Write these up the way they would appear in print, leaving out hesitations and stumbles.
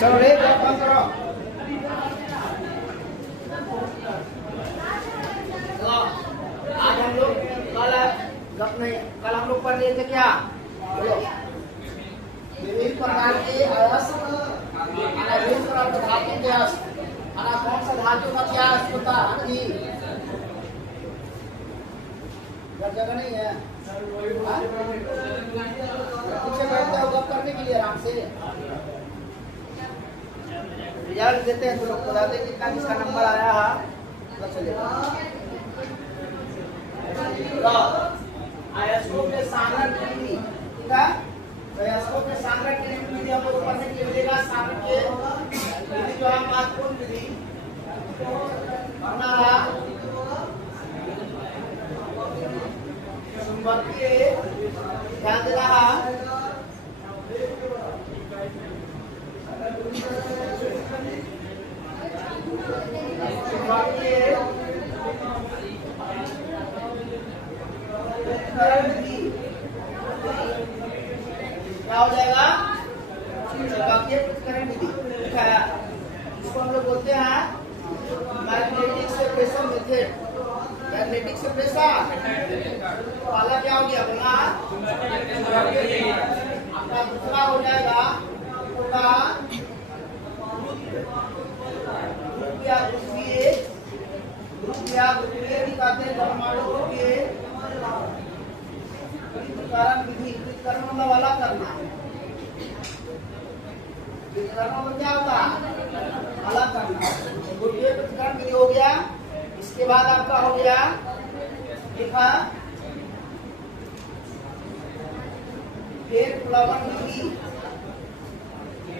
चलो रे बंद करो। आज हम लोग कल हम लोग पढ़ रहे थे क्या? बोलो। विभिन्न प्रकार के अयस्क, विभिन्न प्रकार के धातु के अयस्क, कौन सा धातु का क्या अयस्क होता है? जगह नहीं है, पीछे बैठते हो गप करने के लिए आराम से। रिजल्ट देते हैं तो लोग बताते हैं कितना किसका नंबर आया है, पता चलेगा। अयस्कों के सांद्रण की विधि, ठीक है? अयस्कों के सांद्रण की विधि हम लोग पढ़ने के लिए मिलेगा। सांद्रण के विधि जो है महत्वपूर्ण विधि पढ़ना है। चुंबकीय ध्यान देना है। चुंबकीय उपकरण विधि क्या हो जाएगा? चुंबकीय उपकरण विधि। इसको हम लोग बोलते हैं magnetic separation method. Magnetic separation पहला क्या हो गया? बोला आपका दूसरा हो जाएगा ग्रुपीय भी कहते हैं परमाणुओं के पृथक्करण विधि। पृथक्करण मतलब अलग करना। पृथक्करण मतलब क्या होता है? अलग करना। ग्रुपीय पृथक्करण विधि हो गया। इसके बाद आपका हो गया लिखा फेर प्लवन विधि।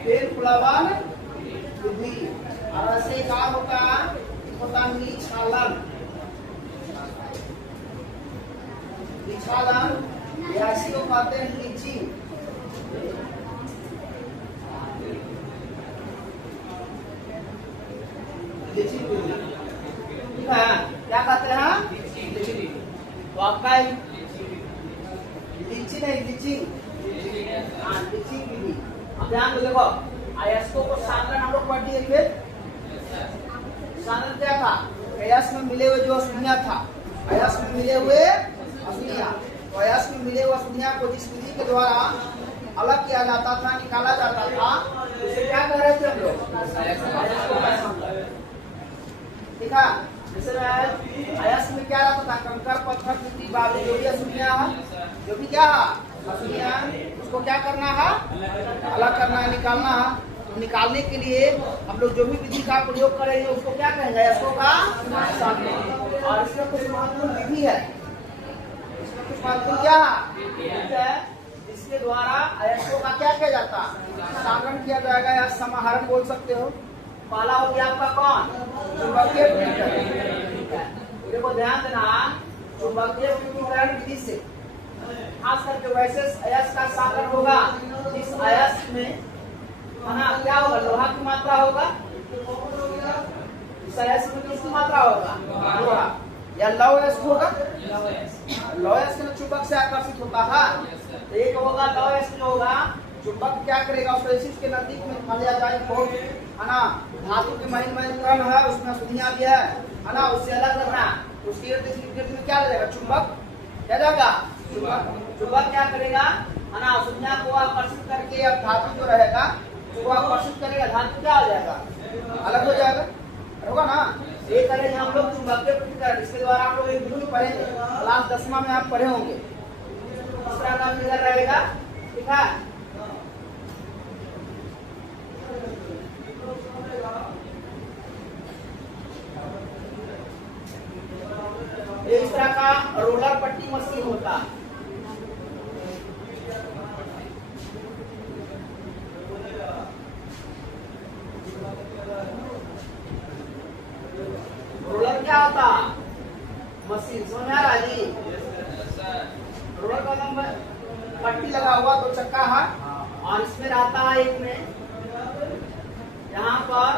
फेर प्लवन विधि और ऐसे काम होता निक्षालन। निक्षालन या इसी को कहते हैं लीचिंग। लीचिंग विधि क्या कहते हैं? तो आपका लीचिंग है, लीचिंग। हाँ, लीचिंग विधि। अब ध्यान दो, देखो अयस्कों को सांद्रण हम लोग पढ़ दिए थे। सांद्रण क्या था? अयस्क में मिले हुए जो अशुद्धियां था, अयस्क में मिले हुए अशुद्धियां, तो अयस्क में मिले हुए अशुद्धियां को जिस विधि के द्वारा अलग किया जाता था, निकाला जाता था, उसे क्या कह रहे थे हम लोग? ठीक है? जैसे अयस्क में क्या रहता था? कंकड़, पत्थर, मिट्टी, बालू, जो भी अशुद्धियां, जो भी क्या अशुद्धियां, उसको क्या करना है? अलग करना है, निकालना है। तो निकालने के लिए हम लोग जो भी विधि का प्रयोग करेंगे उसको क्या कहेंगे? अयस्कों का सांद्रण। और इसमें कुछ महत्वपूर्ण विधि है। इसमें कुछ महत्वपूर्ण क्या है? इसके द्वारा अयस्कों का क्या किया जाता? सांद्रण किया जाएगा या समाहरण बोल सकते हो। पहला हो गया आपका कौन? चुंबकीय पृथक्करण। देखो ध्यान देना, चुंबकीय पृथक्करण विधि से खास करके वैसे अयस्क का सांद्रण होगा जिस अयस्क में है ना क्या होगा? लोहा की मात्रा होगा। इस अयस्क में किसकी मात्रा होगा? लोहा। या लौह अयस्क होगा। लौह अयस्क में चुंबक से आकर्षित होता है। तो एक होगा लौह अयस्क जो होगा, चुंबक क्या करेगा? उस के नजदीक में मान लिया जाए बहुत है ना, धातु के महीन कण है, उसमें अशुद्धियां भी है ना, उससे अलग करना। उसके इर्द में क्या रहेगा? चुंबक क्या जाएगा? चुंबक क्या करेगा? है ना, अशुद्धियां को आकर्षित करके अब धातु जो रहेगा वो आकर्षित करेगा, धातु क्या हो जाएगा? अलग हो जाएगा, होगा ना। ये करेंगे हम लोग चुंबकीय पृथक्करण। इसके द्वारा हम लोग एक विधि पढ़ेंगे, क्लास 10वां में आप पढ़े होंगे। इस तरह का फिगर रहेगा, ठीक है? इस तरह का रोलर पट्टी मशीन होता है। रोलर क्या होता? मशीन। समझ आ रहा जी? रोलर का नंबर पट्टी लगा हुआ, दो चक्का है और इसमें रहता है एक में यहाँ पर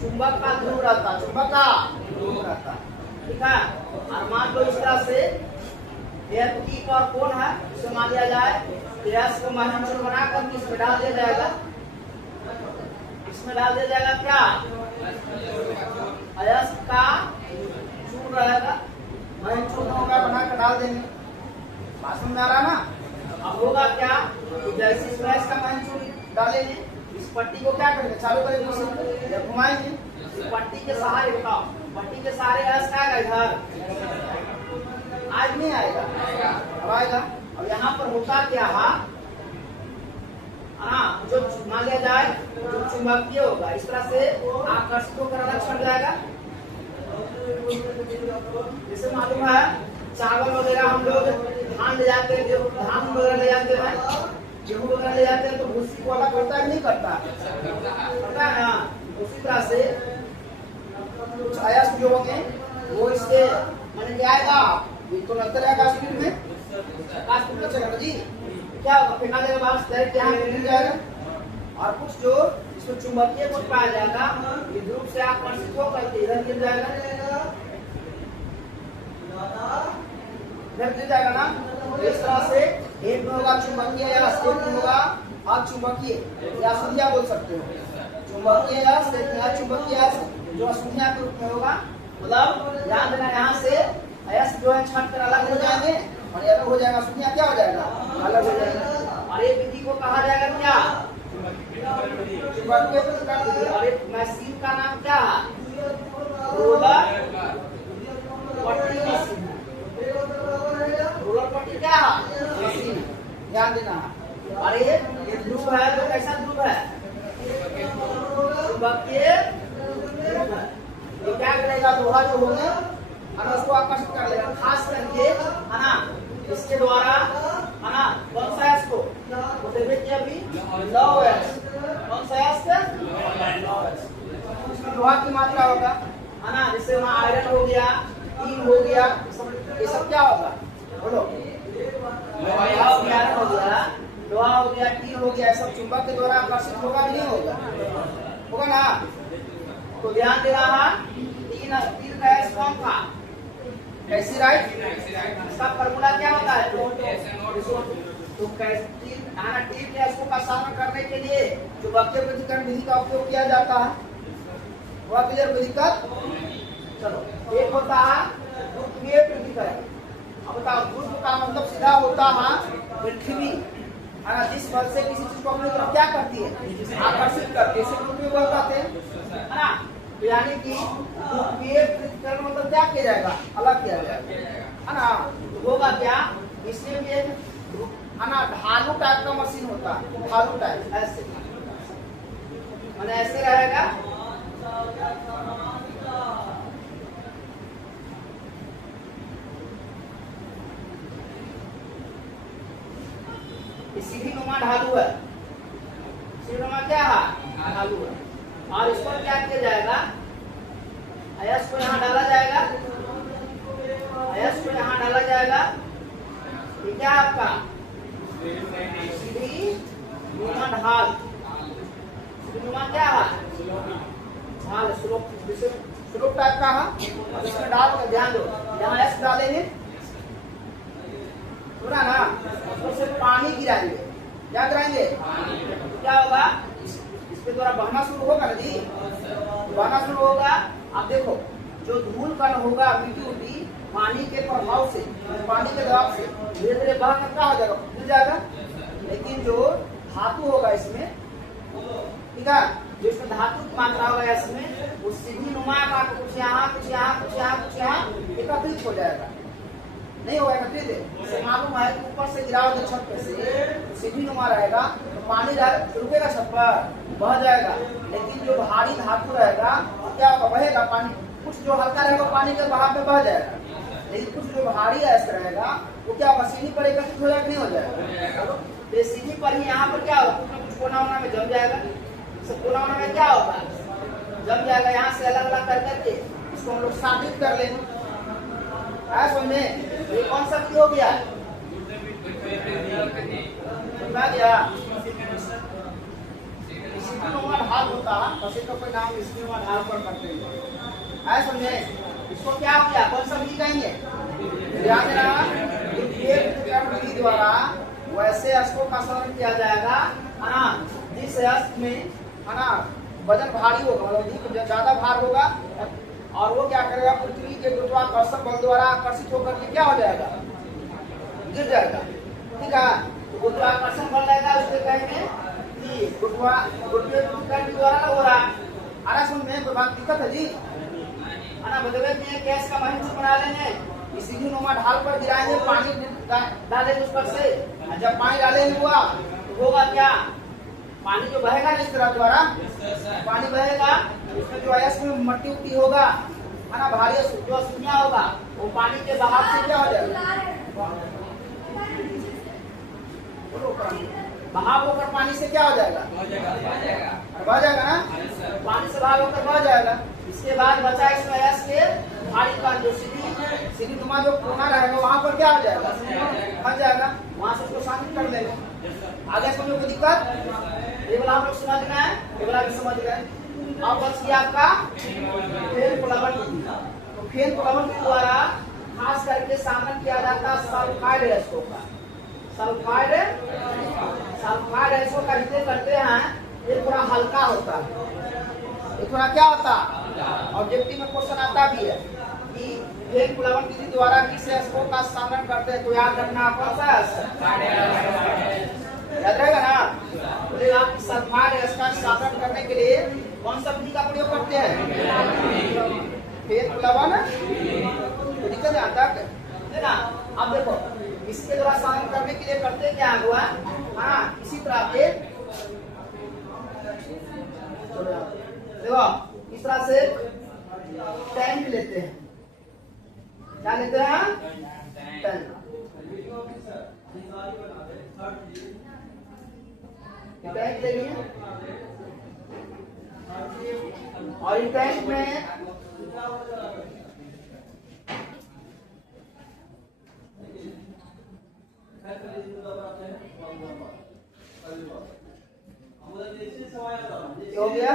चुंबक का ध्रुव रहता है। चुंबक का ध्रुव रहता है, ठीक है? और मान लो इस तरह से यह P पर कोण है, उसे मान लिया जाए। S को माइनस बना कर इसमें डाल दिया जाएगा। इसमें डाल दिया जाएगा क्या, अयस्क का चूर्ण रहेगा, वही चूर्ण होगा बना कर डाल देंगे। बात समझ में आ रहा ना। अब होगा क्या, जैसे इसमें इसका महन चूर्ण डालेंगे, इस पट्टी को क्या करेंगे, चालू करेंगे, जब घुमाएंगे पट्टी के सहारे, बताओ पट्टी के सहारे अयस्क आएगा इधर, आज नहीं आएगा, अब आएगा। अब यहाँ पर होता क्या है, जो मान लिया जाए जो चुंबकीय होगा, इस तरह से आकर्षित होकर अलग छट जाएगा। जैसे मालूम है चावल वगैरह हम लोग धान ले जाते हैं, धान वगैरह ले जाते हैं, गेहूं वगैरह ले जाते हैं, तो भूसी को अलग करता है नहीं करता, करता है ना। उसी तरह से कुछ अयस्क जो होंगे वो इससे मैंने क्या आएगा, ये तो लगता रहेगा स्पीड में, स्पीड में चलेगा जी, क्या होगा, फेंका जाएगा बाहर डायरेक्ट यहाँ मिल जाएगा। और कुछ जो इसमें चुंबकीय गुण पाया जाएगा, ये ध्रुव से आकर्षित होकर इधर गिर जाएगा, इधर गिर जाएगा ना। इस तरह से एक में होगा चुंबकीय या एक में होगा अचुंबकीय या अशून्य बोल सकते हो, चुंबकीय या अचुंबकीय जो अशून्य के रूप में होगा। मतलब ध्यान देना, यहाँ से अयस्क जो है छट कर अलग हो जाएंगे और अलग हो जाएगा, शून्य क्या हो जाएगा, अलग हो जाएगा। और एक विधि को कहा जाएगा क्या, चुंबकीय विधि। और एक मशीन का नाम क्या है, रोलर पट्टी मशीन, रोलर पट्टी क्या है मशीन, ध्यान देना। और ये ध्रुव है, तो कैसा ध्रुव है, चुंबकीय ध्रुव है। ये क्या करेगा, लोहा जो होगा है उसको आकर्षित कर लेगा, खास करके है ना इसके द्वारा, है ना कौन सा है इसको तो देखिए अभी लौह है, कौन सा है लौह है, इसमें लोहा की मात्रा होगा, है ना। जैसे वहाँ आयरन हो गया, टीन हो गया, ये सब क्या होगा, बोलो लोहा हो गया, आयरन हो गया, लोहा हो गया, टीन हो गया, सब चुंबक के द्वारा आकर्षित होगा नहीं होगा, होगा ना। तो ध्यान देना है, तीन का एस कौन था, कैसी राइट, इसका फॉर्मूला क्या होता है, तो टीम गैस का सामना करने के लिए चुंबकीय प्रतिकरण विधि का उपयोग किया जाता है, वह क्लियर विधि का। चलो एक होता है ध्रुवीय प्रतिकरण। अब बताओ ध्रुव का मतलब सीधा होता है पृथ्वी, है ना, जिस बल से किसी चीज को अपनी तरफ क्या करती है, आकर्षित करती है, इसे ध्रुवीय बल कहते हैं, है ना। यानी कि ध्रुवीय प्रतिकरण मतलब क्या किया जाएगा, अलग किया जाएगा, है ना। तो होगा क्या, इसमें भी एक है ना ढालू टाइप का मशीन होता है, ढालू टाइप ऐसे, मैंने ऐसे रहेगा, सीधी नुमा ढालू है, सीधी नुमा क्या है, ढालू है। और इसको क्या किया जाएगा, अयस्क को यहाँ डाला जाएगा, अयस्क को यहाँ डाला जाएगा, ये क्या है आपका सीधी नुमा ढाल, सीधी नुमा क्या है ढाल, स्लोप टाइप का है। और इसमें डाल कर ध्यान दो, यहाँ अयस्क डालेंगे, सुना ना, उससे पानी गिराएंगे, क्या गिराएंगे, क्या होगा, इसके द्वारा बहना शुरू होगा ना जी, बहना शुरू होगा। अब देखो जो धूल कण होगा मिट्टी पानी के प्रभाव से, पानी के दबाव से धीरे धीरे बहकर क्या हो जाएगा, मिल जाएगा। लेकिन जो धातु होगा इसमें, ठीक है, जो इसमें धातु की मात्रा होगा इसमें, वो सीधी नुमा का कुछ यहाँ कुछ यहाँ कुछ यहाँ कुछ यहाँ एकत्रित हो जाएगा, नहीं होगा एकत्रित। इसे मालूम है कि ऊपर से गिराओगे छत पे से सीधी नुमा रहेगा तो पानी रुकेगा, छत पर बह जाएगा। लेकिन जो भारी धातु रहेगा तो क्या होगा, बहेगा पानी, कुछ जो हल्का रहेगा पानी के बहाव में बह जाएगा, लेकिन कुछ जो भारी ऐसा रहेगा वो क्या होगा, सीधी पर एकत्रित हो जाएगा, नहीं हो जाएगा। तो सीधी पर ही यहाँ पर क्या होगा, कुछ ना कुछ कोना वोना में जम जाएगा, कोना वोना में क्या होगा, जम जाएगा। यहाँ से अलग अलग कर करके इसको हम लोग साबित कर लेंगे, समझे। ये कौन सा हो गया, गया ढाल होता है, बस तो कोई नाम ढाल पर करते हैं, समझे। इसको क्या हो गया, कौन सा विधि कहेंगे, ध्यान देना, विधि द्वारा वैसे अश्कों का शोधन किया जाएगा, है ना, जिस अश्क में, है ना, वजन भारी होगा, मतलब अधिक ज्यादा भार होगा, और वो क्या करेगा, पृथ्वी के गुरुत्वाकर्षण बल द्वारा आकर्षित होकर के क्या हो जाएगा, गिर जाएगा। ठीक है, तो गुरुत्वाकर्षण बल रहेगा, उसके कहेंगे कि गुरुत्वाकर्षण द्वारा ना हो रहा है। आना सुन में कोई बात दिक्कत है जी? आना बदले में गैस का महीन बना लेंगे, सीधी नुमा ढाल पर गिराएंगे, पानी डालेंगे उस पर से, जब पानी डालेंगे हुआ तो होगा क्या, पानी जो बहेगा इस तरह द्वारा पानी बहेगा, उसमें जो है इसमें मट्टी उट्टी होगा, है ना, भारी जो अशुद्धियां होगा, वो पानी के बहाव से क्या हो जाएगा, बहाव होकर पानी से क्या हो जाएगा, बह जाएगा ना, पानी से बहाव होकर बह जाएगा। इसके बाद बचा इसमें गैस के भारी का जो सीधी नुमा जो कोना रहेगा वहां पर क्या हो जाएगा, फंस जाएगा, वहां से उसको शामिल कर लेंगे। आगे समझो कोई दिक्कत, ये वाला हम लोग समझना है, ये वाला भी समझ गए। अब बच गया आपका फेन प्लवन विधि। तो फेन प्लवन के द्वारा खास करके सामना किया जाता है सल्फाइड एस्को का, सल्फाइड एस्को का जितने करते हैं ये थोड़ा हल्का होता है, ये थोड़ा क्या होता है, ऑब्जेक्टिव में क्वेश्चन आता भी है कि फेन प्लवन विधि द्वारा किस एस्को का सामना करते हैं, तो याद रखना कौन सा याद रहेगा ना, बोले आप सल्फाइड एस्को का सामना करने के लिए कौन सा विधि का प्रयोग करते हैं, फेन प्लवन, दिक्कत आता है ना। अब देखो इसके द्वारा सामना करने के लिए करते क्या हुआ, हाँ इसी तरह से देखो इस तरह से टैंक लेते हैं, क्या लेते हैं, टैंक, टैंक ले लिए, और इस टैंक में हो गया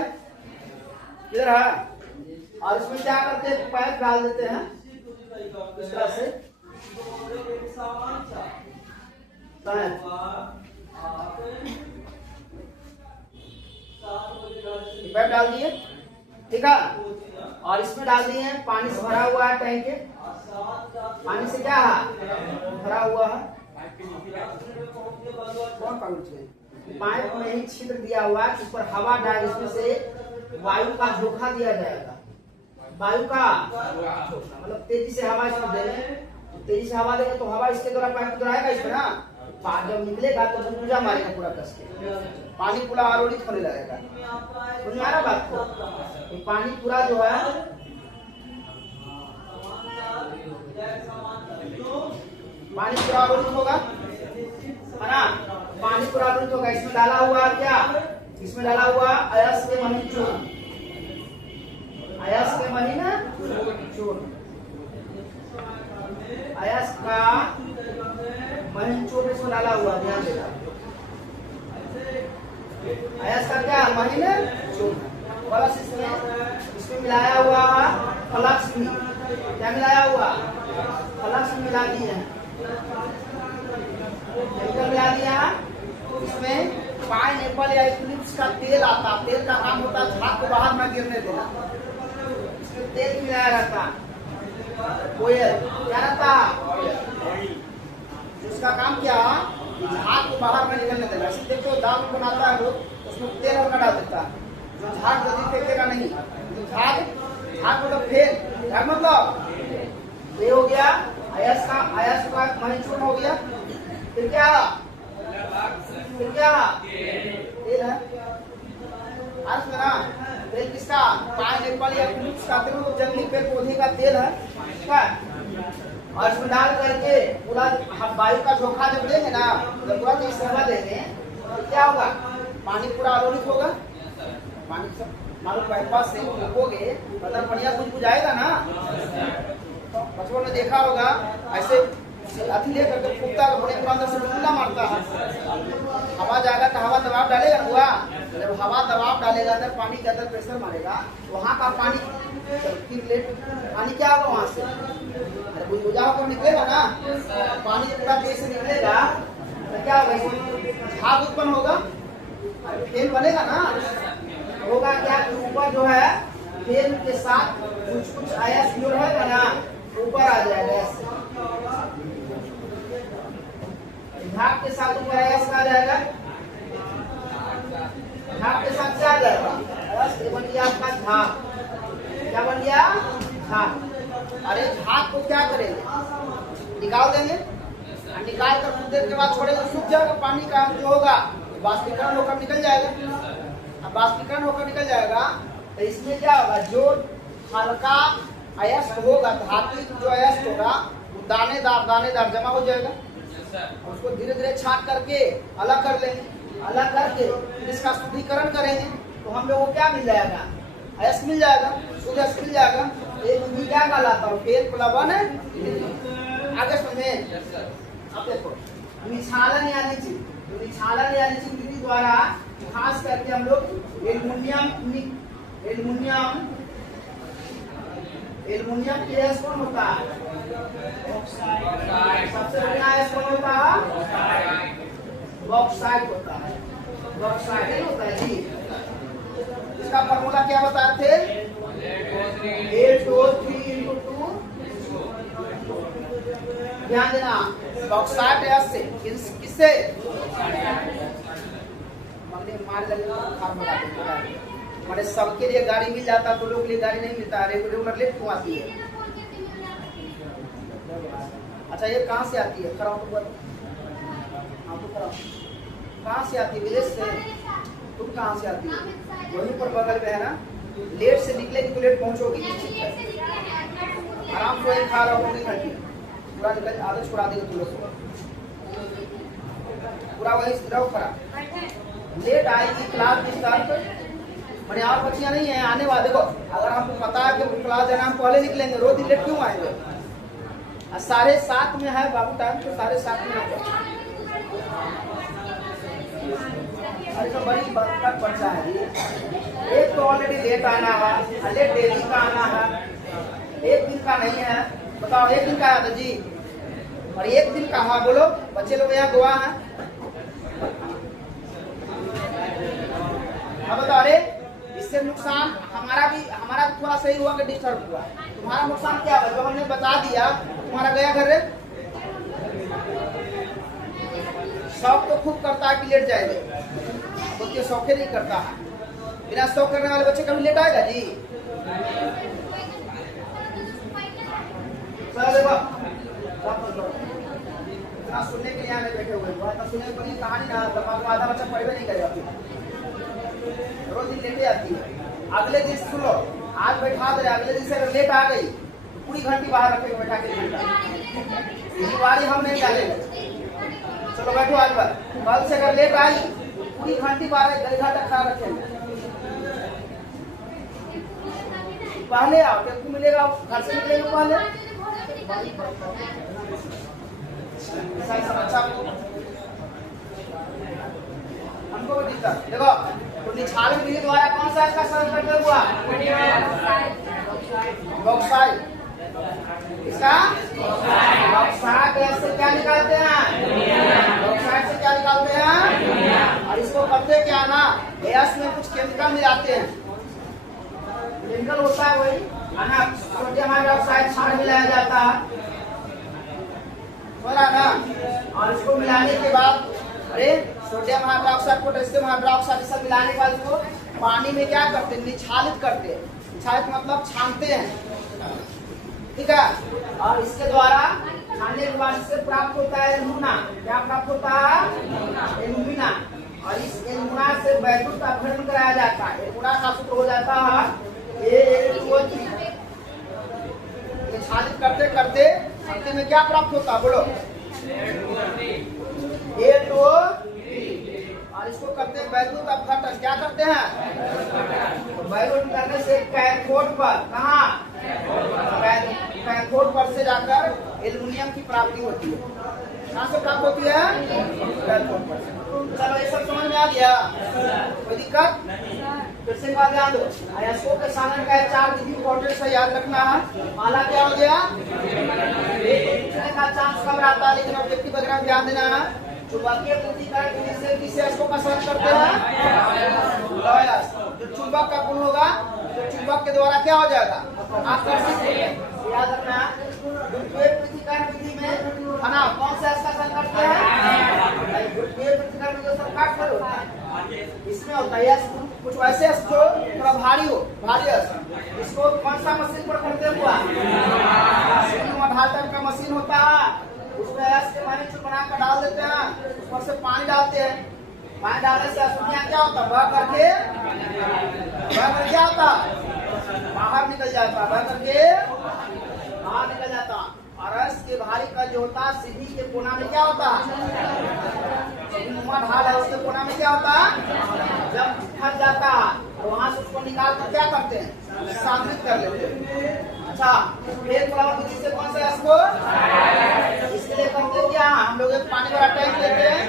क्लियर है, और इसमें क्या करते हैं, पाइप डाल देते हैं इस तरह से, पाइप डाल दिए, ठीक है, और इसमें डाल दिए हैं पानी से भरा हुआ है, टैंक पानी से क्या है भरा हुआ है, पाइप में ही छिद्र दिया हुआ है, इस पर हवा डाल, इसमें से वायु का झोंका दिया जाएगा, वायु का मतलब तेजी से हवा इसमें देंगे, तेजी से हवा देंगे तो हवा इसके द्वारा पाइप द्वारा आएगा इसमें ना, जब निकलेगा तो बुझा मारेगा पूरा कस के, पानी पूरा आरोहित होने लगेगा, समझ में आ रहा बात को, तो पानी पूरा जो है पानी पूरा आरोहित होगा, है ना, पानी पूरा आरोहित होगा, इसमें डाला हुआ क्या, इसमें डाला हुआ अयस्क के महीन चूर्ण, अयस्क के महीन चूर्ण, अयस्क का महीन चूर्ण इसमें डाला हुआ, ध्यान देना, अयस्क का क्या महीन चूर्ण, प्लस इसमें मिलाया हुआ फ्लक्स भी, क्या मिलाया हुआ फ्लक्स मिला दिए हैं, मिला दिया, इसमें पाइनएप्पल या स्प्लिट्स का तेल आता, तेल का काम होता है झाग को बाहर न गिरने देना, इसमें तेल मिलाया रहता, ऑयल क्या रहता, उसका काम क्या, झाग को बाहर न निकलने देना। देखो दाल बनाता है लोग, उसमें तेल हल्का डाल देता है, जो झाग जल्दी फेंकेगा नहीं, तो झाग मतलब फेल, झाग मतलब ये हो गया अयस्क का महीन चूर्ण हो गया, फिर क्या तेल है, आज में ना तेल किसका, पाइनएप्पल या फ्रूट्स का तेल, जंगली पेड़ पौधे का तेल है, ठीक है, और इसमें डाल करके पूरा वायु का झोंका जब देंगे ना, जब पूरा तेज हवा देंगे तो क्या होगा, पानी पूरा आरोहित होगा, पानी सब मालूम पाइपा से रोकोगे मतलब बढ़िया कुछ बुझाएगा ना, बचपन में देखा होगा ऐसे अथी लेकर के फूकता है, बड़े अंदर से खुला मारता है, हवा जाएगा तो हवा दबाव डालेगा हुआ, जब हवा दबाव डालेगा अंदर पानी के अंदर प्रेशर मारेगा, वहाँ का पानी पानी क्या होगा, वहाँ से बुझा होकर निकलेगा ना, पानी जब पूरा तेज से निकलेगा तो क्या होगा, झाग उत्पन्न होगा, फेन बनेगा ना, होगा क्या ऊपर जो है फेन के साथ कुछ कुछ अयस्क जो है ना ऊपर आ जाएगा। भाग के साथ ऊपर अयस्क आ जाएगा। भाग के साथ क्या आ जाएगा? अयस्क बन गया आपका झाग। क्या बन गया? झाग। अरे झाग को क्या करेंगे? निकाल देंगे। निकाल कर कुछ देर के बाद छोड़ेंगे, सूख जाएगा। पानी का जो होगा बाष्पीकरण होकर निकल जाएगा। अब बाष्पीकरण होकर निकल जाएगा तो इसमें क्या होगा? जो हल्का अयस्क होगा, धात्विक जो अयस्क होगा वो दानेदार जमा हो जाएगा। उसको धीरे धीरे छांट करके अलग कर लेंगे। अलग करके इसका शुद्धिकरण करेंगे तो हम लोग को क्या मिल जाएगा? अयस्क मिल जाएगा, शुद्ध अयस्क मिल जाएगा। ये क्या कहलाता है? फेन प्लवन है। आगे समझे। अब देखो निछालन यानी विधि द्वारा खास करके हम लोग एल्युमिनियम के अयस्क कौन होता है? सबसे बढ़िया अयस्क कौन होता है? बॉक्साइट होता है। बॉक्साइट होता है जी। इसका फॉर्मूला क्या बताए थे? A2 ध्यान देना। बॉक्साइट अयस्क से किससे? हमारे सबके लिए गाड़ी मिल जाता तो लोग के लिए गाड़ी नहीं मिलता। रेगुलर लेट क्यों आती है? अच्छा ये कहाँ से आती है? कराओ तो कहाँ से आती है? विदेश से। तुम कहाँ से आती है? वहीं पर बगल में है ना। लेट से निकलेगी तो लेट पहुँचोगी निश्चित है। आराम से वही खा रहोगे घंटी पूरा निकल आदत छुड़ा देगा तुम लोग पूरा वही रहो खड़ा। लेट आएगी क्लास स्टार्ट मैंने और बच्चियां नहीं है आने वाले। देखो अगर हमको पता है कि क्लास जाना हम पहले निकलेंगे, रोज दिन लेट क्यों आएंगे? 7:30 में है बाबू टाइम तो 7:30 में आते। अरे तो बड़ी बरकत पड़ता है। एक तो ऑलरेडी लेट आना है, लेट डेली का आना है, एक दिन का नहीं है। बताओ एक दिन का आया था जी और एक दिन का। हाँ बोलो बच्चे लोग यहाँ गवाह हैं। अब बताओ अरे इससे नुकसान हमारा थोड़ा सही हुआ कि डिस्टर्ब हुआ? तुम्हारा नुकसान क्या हुआ? जो हमने बता दिया तुम्हारा गया घर रे। शौक तो खूब करता है कि लेट जाएंगे, तो शौके नहीं करता है। बिना शौक करने वाले बच्चे कभी लेट आएगा जी? सुनने के लिए आने बैठे हुए सुनने को नहीं कहानी ना आधा बच्चा पढ़वे नहीं करेगा। रोज दिन लेटे आती है। अगले दिन सुनो आज बैठा दे, अगले दिन से अगर लेट आ गई तो पूरी घंटी बाहर रखेगा बैठा के। ये बारी हम नहीं डालेंगे। चलो बैठो आज बार। कल से अगर लेट आई पूरी घंटी बाहर 1 घंटा खा रखेंगे। पहले आओ टेम्पू मिलेगा, घर से निकलेगा पहले। हमको देखो तो निछालन विधि द्वारा कौन सा इसका संरक्षण हुआ? बॉक्साइट। इसका बॉक्साइट से क्या निकालते हैं? बॉक्साइट से क्या निकालते हैं? और इसको करते क्या ना गैस में कुछ केमिकल मिलाते हैं। केमिकल होता है वही सोडियम हाइड्रोक्साइड छाड़ मिलाया जाता है ना। और इसको मिलाने के बाद अरे सोडियम हाइड्रोक्साइड पोटेशियम हाइड्रोक्साइड सब मिलाने के बाद इसको पानी में क्या करते हैं? निछालित करते हैं। निछालित मतलब छानते हैं, ठीक है। और इसके द्वारा छानने के बाद इससे प्राप्त होता है एल्युमिना। क्या प्राप्त होता है? एल्युमिना। और इस एल्युमिना से वैद्युत अपघटन कराया जाता है। एल्युमिना का सूत्र हो जाता है A2O3। निछालित करते करते अंत में क्या प्राप्त होता? बोलो A2O3। और इसको करते हैं वैद्युत अपघटन। क्या करते हैं? वैद्युत करने से कैथोड पर कहाँ? कैथोड पर से जाकर एल्युमिनियम की प्राप्ति होती है। कहाँ से प्राप्त होती है? कैथोड पर। चलो ये सब समझ में आ गया? कोई दिक्कत? फिर से बात ध्यान दो। अयस्कों के साधन का 4 विधि इंपॉर्टेंट से याद रखना है। पहला क्या हो गया? का चांस कम रहता है लेकिन ऑब्जेक्टिव वगैरह ध्यान देना है। चुंबकीय पूर्तिकरण विधि से किस अयस्कों का साधन करते हैं? चुंबक का गुण होगा तो चुंबक के द्वारा क्या हो जाएगा, आकर्षित हो जाएगा। याद रखना विद्युतीय पृथक्करण विधि में है ना, कौन सा इसका संकट है, विद्युतीय पृथक्करण जो संकट होता है इसमें होता है कुछ वैसे जो थोड़ा भारी हो, भारी इसको कौन सा मशीन पर करते हुआ ढाल का मशीन होता है, उसमें ऐसे के पानी बना कर डाल देते हैं, ऊपर से पानी डालते हैं, पानी डालने से असुनिया क्या होता है, बह करके क्या होता है, बाहर निकल जाता है, बह करके बाहर निकल जाता है। और रस के भारी का जो होता है सीधी के कोना में क्या होता है, ढाल है उसके कोना में क्या होता है, जब फंस जाता है तो वहां से उसको निकाल कर क्या करते हैं, साबित कर लेते हैं। अच्छा, फेर फ्लावर विधि से कौन सा इसको, इसके लिए करते क्या, हम लोग एक पानी वाला टैंक लेते हैं,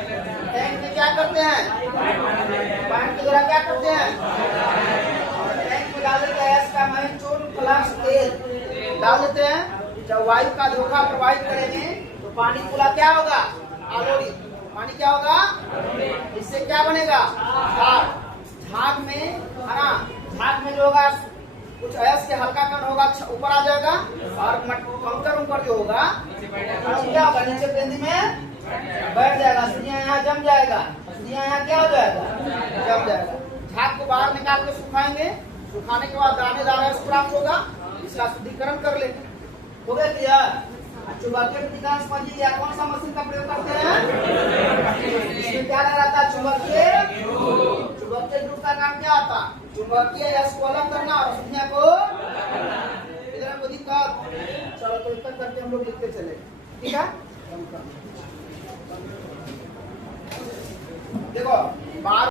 टैंक में क्या करते हैं, पानी के द्वारा क्या करते हैं, टैंक में डाल देते हैं इसका मैंचून प्लस तेल डाल देते हैं। जब वायु का धोखा प्रवाहित करेंगे तो पानी पूरा क्या होगा, आलोड़ी पानी क्या होगा, इससे क्या बनेगा, झाग में है ना, झाग में जो होगा कुछ अयस्क के हल्का कण होगा ऊपर आ जाएगा और कंकर उंकर जो होगा क्या होगा, नीचे पेंदी में बैठ जाएगा, सीढ़ियाँ यहाँ जम जाएगा, सीढ़ियाँ यहाँ क्या हो जाएगा, जम जाएगा। झाग को बाहर निकाल के सुखाएंगे, सुखाने के बाद दाने दाने प्राप्त होगा, इसका शुद्धिकरण कर लेंगे। हो गया क्लियर। चुंबकीय प्रतिकार समझिए क्या, कौन सा मशीन का प्रयोग करते हैं, इसमें क्या रहता है, चुंबकीय ध्रुव का काम क्या होता है, चुंबकीय यश को अलग करना और संज्ञा को इधर को दिक्कत। चलो तो उत्तर करके हम लोग लिखते चले, ठीक है। देखो बार